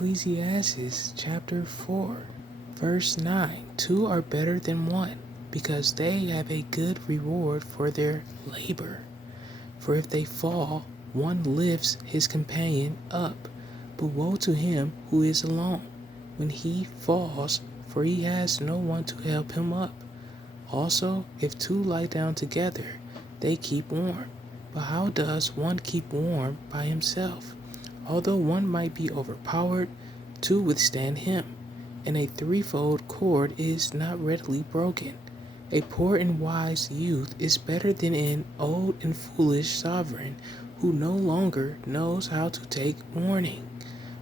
Ecclesiastes chapter 4, verse 9. Two are better than one, because they have a good reward for their labor. For if they fall, one lifts his companion up. But woe to him who is alone when he falls, for he has no one to help him up. Also, if two lie down together, they keep warm. But how does one keep warm by himself? Although one might be overpowered, two withstand him, and a threefold cord is not readily broken. A poor and wise youth is better than an old and foolish sovereign who no longer knows how to take warning.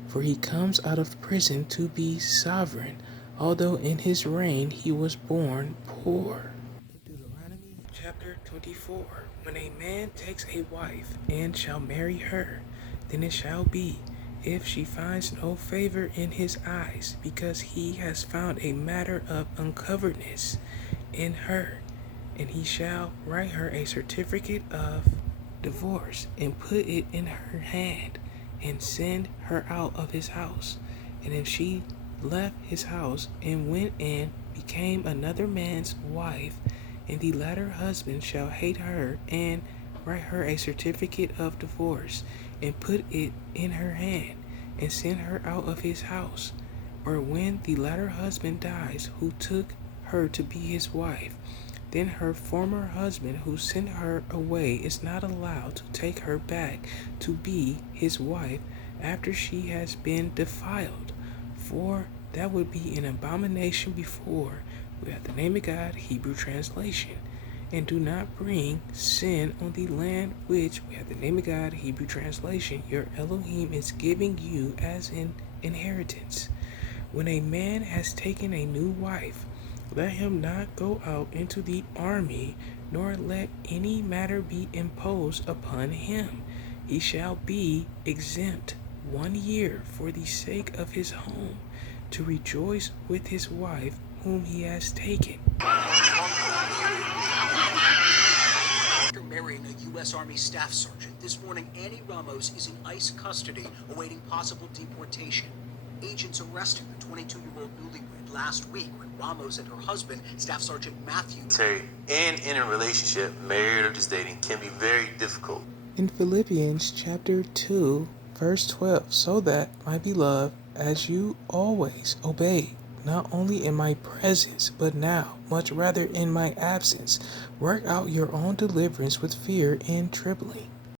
For he comes out of prison to be sovereign, although in his reign he was born poor. Deuteronomy chapter 24. When a man takes a wife and shall marry her, then it shall be, if she finds no favor in his eyes, because he has found a matter of uncoveredness in her, and he shall write her a certificate of divorce, and put it in her hand, and send her out of his house. And if she left his house and went and became another man's wife, and the latter husband shall hate her, and write her a certificate of divorce, and put it in her hand, and send her out of his house. Or when the latter husband dies, who took her to be his wife, then her former husband who sent her away is not allowed to take her back to be his wife after she has been defiled, for that would be an abomination before we have the name of God, Hebrew translation. And do not bring sin on the land which we have the name of God, Hebrew translation, your Elohim is giving you as an inheritance. When a man has taken a new wife, let him not go out into the army, nor let any matter be imposed upon him. He shall be exempt 1 year for the sake of his home, to rejoice with his wife whom he has taken. After marrying a U.S. Army Staff Sergeant, this morning Annie Ramos is in ICE custody awaiting possible deportation. Agents arrested the 22-year-old newlywed last week when Ramos and her husband, Staff Sergeant Matthew, in a relationship, married or just dating, can be very difficult. In Philippians chapter 2, verse 12, so that, my beloved, as you always obey, not only in my presence, but now, much rather in my absence, work out your own deliverance with fear and trembling.